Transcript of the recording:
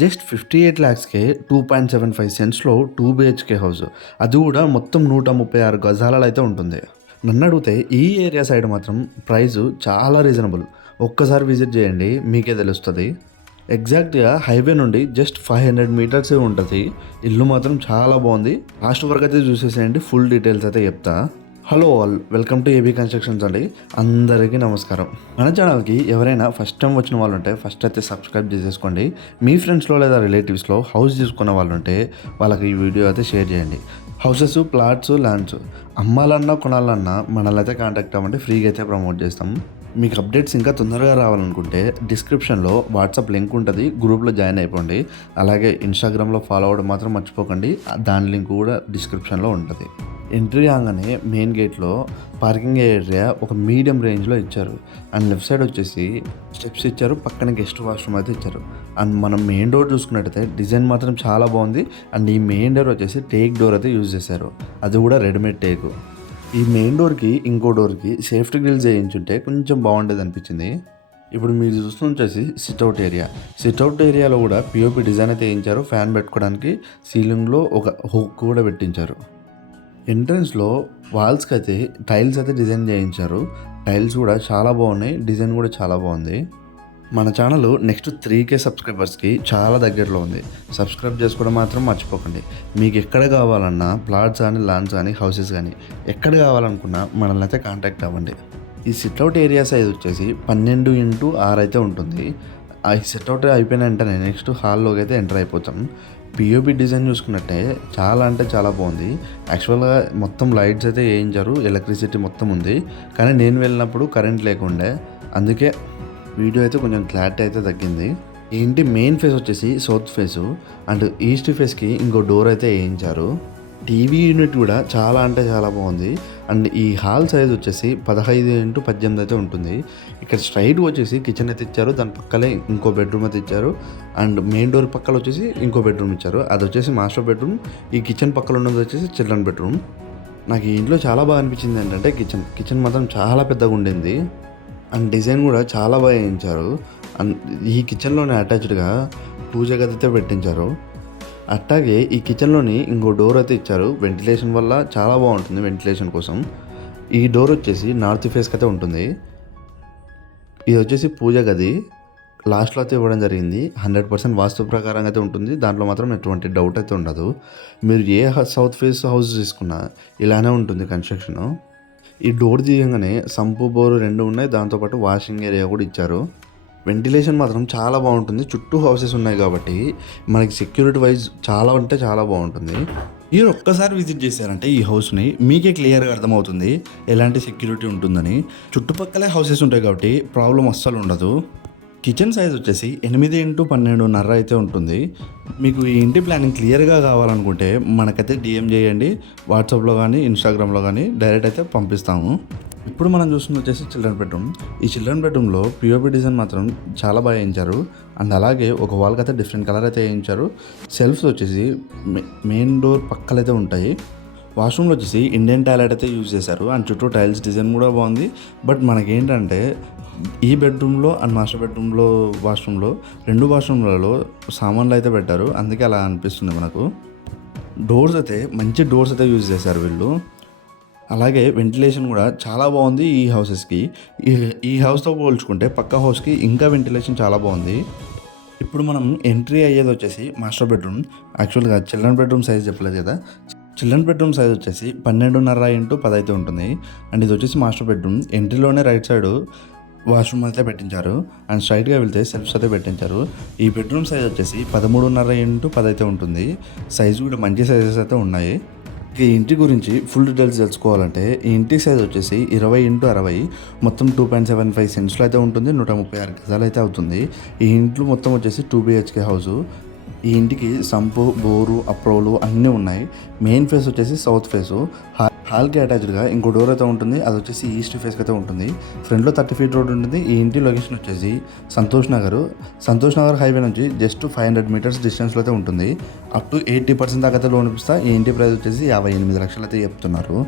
Just fifty eight ల్యాక్స్కే two point seven five సెంట్స్లో two BHK house. అది కూడా మొత్తం నూట ముప్పై ఆరు గజాలలో అయితే ఉంటుంది. నన్ను అడిగితే ఈ ఏరియా సైడ్ మాత్రం ప్రైస్ చాలా రీజనబుల్. ఒక్కసారి విజిట్ చేయండి మీకే తెలుస్తుంది. ఎగ్జాక్ట్గా హైవే నుండి జస్ట్ ఫైవ్ హండ్రెడ్ మీటర్సే ఉంటుంది. ఇల్లు మాత్రం చాలా బాగుంది. లాస్ట్ వరకు అయితే చూసేసేయండి ఫుల్ డీటెయిల్స్ అయితే చెప్తా. Hello all welcome to AB constructions అండి. అందరికీ నమస్కారం. మన ఛానల్కి ఎవరైనా ఫస్ట్ టైం వచ్చిన వాళ్ళు ఉంటే ఫస్ట్ అయితే సబ్స్క్రైబ్ చేసేసుకోండి. మీ ఫ్రెండ్స్లో లేదా రిలేటివ్స్లో హౌస్ తీసుకున్న వాళ్ళు ఉంటే వాళ్ళకి ఈ వీడియో అయితే షేర్ చేయండి. హౌసెస్ ప్లాట్స్ ల్యాండ్స్ అమ్మాలన్నా కొనాలన్నా మనల్ని అయితే కాంటాక్ట్ అవ్వండి. ఫ్రీగా అయితే ప్రమోట్ చేస్తాం. మీకు అప్డేట్స్ ఇంకా తొందరగా రావాలనుకుంటే డిస్క్రిప్షన్లో వాట్సాప్ లింక్ ఉంటుంది. గ్రూప్లో జాయిన్ అయిపోండి. అలాగే ఇన్స్టాగ్రామ్లో ఫాలో అవ్వడం మాత్రం మర్చిపోకండి. దాని లింక్ కూడా డిస్క్రిప్షన్లో ఉంటుంది. ఎంట్రీ కాగానే మెయిన్ గేట్లో పార్కింగ్ ఏరియా ఒక మీడియం రేంజ్లో ఇచ్చారు. అండ్ లెఫ్ట్ సైడ్ వచ్చేసి స్టెప్స్ ఇచ్చారు. పక్కన గెస్ట్ వాష్రూమ్ అయితే ఇచ్చారు. అండ్ మనం మెయిన్ డోర్ చూసుకున్నట్టయితే డిజైన్ మాత్రం చాలా బాగుంది. అండ్ ఈ మెయిన్ డోర్ వచ్చేసి టేక్ డోర్ అయితే యూజ్ చేశారు. అది కూడా రెడీమేడ్ టేక్. ఈ మెయిన్ డోర్కి ఇంకో డోర్కి సేఫ్టీ గ్రిల్స్ వేయించుంటే కొంచెం బాగుండేది అనిపించింది. ఇప్పుడు మీరు చూస్తున్న వచ్చేసి సిట్అవుట్ ఏరియా. సిట్అవుట్ ఏరియాలో కూడా పిఓపి డిజైన్ అయితే వేయించారు ఫ్యాన్ పెట్టుకోవడానికి సీలింగ్లో ఒక హుక్ కూడా పెట్టించారు. ఎంట్రన్స్లో వాల్స్కి అయితే టైల్స్ అయితే డిజైన్ చేయించారు. టైల్స్ కూడా చాలా బాగున్నాయి. డిజైన్ కూడా చాలా బాగుంది. మన ఛానల్ నెక్స్ట్ త్రీ కే సబ్స్క్రైబర్స్కి చాలా దగ్గరలో ఉంది. సబ్స్క్రైబ్ చేసుకోవడం మాత్రం మర్చిపోకండి. మీకు ఎక్కడ కావాలన్నా ప్లాట్స్ కానీ ల్యాండ్స్ కానీ హౌసెస్ కానీ ఎక్కడ కావాలనుకున్నా మనల్ని అయితే కాంటాక్ట్ అవ్వండి. ఈ సిట్అవుట్ ఏరియా సైజ్ వచ్చేసి పన్నెండు ఇంటూ ఆరు అయితే ఉంటుంది. ఆ సిట్అవుట్ అయిపోయిన వెంటనే నెక్స్ట్ హాల్లోకి అయితే ఎంటర్ అయిపోతాం. పిఓపి డిజైన్ చూసుకున్నట్టే చాలా అంటే చాలా బాగుంది. యాక్చువల్గా మొత్తం లైట్స్ అయితే వేయించారు ఎలక్ట్రిసిటీ మొత్తం ఉంది. కానీ నేను వెళ్ళినప్పుడు కరెంట్ లేకుండే. అందుకే వీడియో అయితే కొంచెం క్లారిటీ అయితే తగ్గింది. ఏంటి మెయిన్ ఫేస్ వచ్చేసి సౌత్ ఫేసు అండ్ ఈస్ట్ ఫేస్కి ఇంకో డోర్ అయితే వేయించారు. టీవీ యూనిట్ కూడా చాలా అంటే చాలా బాగుంది. అండ్ ఈ హాల్ సైజ్ వచ్చేసి పదహైదు ఇంటూ పద్దెనిమిది అయితే ఉంటుంది. ఇక్కడ స్ట్రైట్ వచ్చేసి కిచెన్ అయితే ఇచ్చారు దాని పక్కలే ఇంకో బెడ్రూమ్ అయితే ఇచ్చారు అండ్ మెయిన్ డోర్ పక్కన వచ్చేసి ఇంకో బెడ్రూమ్ ఇచ్చారు. అది వచ్చేసి మాస్టర్ బెడ్రూమ్ ఈ కిచెన్ పక్కన ఉన్నది వచ్చేసి చిల్డ్రన్ బెడ్రూమ్. నాకు ఈ ఇంట్లో చాలా బాగా అనిపించింది ఏంటంటే కిచెన్ కిచెన్ మాత్రం చాలా పెద్దగా ఉండింది. అండ్ డిజైన్ కూడా చాలా బాగా వేయించారు. అండ్ ఈ కిచెన్లోనే అటాచ్డ్గా పూజ గది అయితే పెట్టించారు. అట్లాగే ఈ కిచెన్లోని ఇంకో డోర్ అయితే ఇచ్చారు. వెంటిలేషన్ వల్ల చాలా బాగుంటుంది వెంటిలేషన్ కోసం. ఈ డోర్ వచ్చేసి నార్త్ ఫేస్కి అయితే ఉంటుంది. ఇది వచ్చేసి పూజ గది. లాస్ట్లో అయితే ఇవ్వడం జరిగింది. హండ్రెడ్ పర్సెంట్ వాస్తు ప్రకారంగా అయితే ఉంటుంది. దాంట్లో మాత్రం ఎటువంటి డౌట్ అయితే ఉండదు. మీరు ఏ సౌత్ ఫేస్ హౌస్ తీసుకున్నా ఇలానే ఉంటుంది కన్స్ట్రక్షన్ ఈ డోర్ తీయగానే సంపు బోరు రెండు ఉన్నాయి. దాంతోపాటు వాషింగ్ ఏరియా కూడా ఇచ్చారు. వెంటిలేషన్ మాత్రం చాలా బాగుంటుంది. చుట్టూ హౌసెస్ ఉన్నాయి కాబట్టి మనకి సెక్యూరిటీ వైజ్ చాలా అంటే చాలా బాగుంటుంది. మీరు ఒక్కసారి విజిట్ చేశారంటే ఈ హౌస్ని మీకే క్లియర్గా అర్థమవుతుంది ఎలాంటి సెక్యూరిటీ ఉంటుందని. చుట్టుపక్కలే హౌసెస్ ఉంటాయి కాబట్టి ప్రాబ్లం అస్సలు ఉండదు. కిచెన్ సైజ్ వచ్చేసి ఎనిమిది ఇంటూ పన్నెండున్నర అయితే ఉంటుంది. మీకు ఈ ఇంటి ప్లానింగ్ క్లియర్గా కావాలనుకుంటే మనకైతే డిఎం చేయండి. వాట్సాప్లో కానీ ఇన్స్టాగ్రామ్లో కానీ డైరెక్ట్ అయితే పంపిస్తాము. ఇప్పుడు మనం చూస్తుంది వచ్చేసి చిల్డ్రన్ బెడ్రూమ్ ఈ చిల్డ్రన్ బెడ్రూమ్లో పిఓపి డిజైన్ మాత్రం చాలా బాగా వేయించారు. అండ్ అలాగే ఒక వాల్కి అయితే డిఫరెంట్ కలర్ అయితే వేయించారు. సెల్ఫ్స్ వచ్చేసి మెయిన్ డోర్ పక్కలైతే ఉంటాయి. వాష్రూమ్లో వచ్చేసి ఇండియన్ టాయిలెట్ అయితే యూజ్ చేశారు. అండ్ చుట్టూ టైల్స్ డిజైన్ కూడా బాగుంది. బట్ మనకేంటంటే ఈ బెడ్రూమ్లో అండ్ మాస్టర్ బెడ్రూమ్లో వాష్రూమ్లో రెండు వాష్రూమ్లలో సామాన్లు అయితే పెట్టారు. అందుకే అలా అనిపిస్తుంది మనకు. డోర్స్ అయితే మంచి డోర్స్ అయితే యూజ్ చేశారు వీళ్ళు. అలాగే వెంటిలేషన్ కూడా చాలా బాగుంది ఈ హౌసెస్కి. ఈ ఈ హౌస్తో పోల్చుకుంటే పక్క హౌస్కి ఇంకా వెంటిలేషన్ చాలా బాగుంది. ఇప్పుడు మనం ఎంట్రీ అయ్యేది వచ్చేసి మాస్టర్ బెడ్రూమ్. యాక్చువల్గా చిల్డ్రన్ బెడ్రూమ్ సైజ్ చెప్పలేదు కదా. చిల్డ్రన్ బెడ్రూమ్ సైజ్ వచ్చేసి పన్నెండున్నర ఇంటూ పది అయితే ఉంటుంది. అండ్ ఇది వచ్చేసి మాస్టర్ బెడ్రూమ్. ఎంట్రీలోనే రైట్ సైడ్ వాష్రూమ్ అయితే పెట్టించారు. అండ్ స్ట్రైట్గా వెళ్తే సెల్ఫ్స్ అయితే పెట్టించారు. ఈ బెడ్రూమ్ సైజ్ వచ్చేసి పదమూడున్నర ఇంటూ పది అయితే ఉంటుంది. సైజు కూడా మంచి సైజెస్ అయితే ఉన్నాయి. ఈ ఇంటి గురించి ఫుల్ డీటెయిల్స్ తెలుసుకోవాలంటే ఈ ఇంటి సైజ్ వచ్చేసి ఇరవై ఇంటూ అరవై మొత్తం టూ పాయింట్ సెవెన్ ఫైవ్ సెంట్స్లో అయితే ఉంటుంది నూట ముప్పై ఆరు గజాలు అయితే అవుతుంది. ఈ ఇంట్లో మొత్తం వచ్చేసి టూ బిహెచ్కే హౌస్ ఈ ఇంటికి సంపు బోరు అప్రోలు అన్నీ ఉన్నాయి. మెయిన్ ఫేస్ వచ్చేసి సౌత్ ఫేసు హా- హాల్కి అటాచ్డ్గా ఇంకో డోర్ అయితే ఉంటుంది. అది వచ్చేసి ఈస్ట్ ఫేస్కి అయితే ఉంటుంది. ఫ్రంట్లో థర్టీ ఫీట్ రోడ్ ఉంటుంది. ఈ ఇంటి లొకేషన్ వచ్చేసి సంతోష్ నగర్. సంతోష్ నగర్ హైవే నుంచి జస్ట్ ఫైవ్ హండ్రెడ్ మీటర్స్ డిస్టెన్స్లో అయితే ఉంటుంది. అప్ టు ఎయిటీ పర్సెంట్ దాకా అయితే లోన్ ఇస్తా ఈ ఇంటి ప్రైస్ వచ్చేసి యాభై ఎనిమిది లక్షలు అయితే చెప్తున్నారు.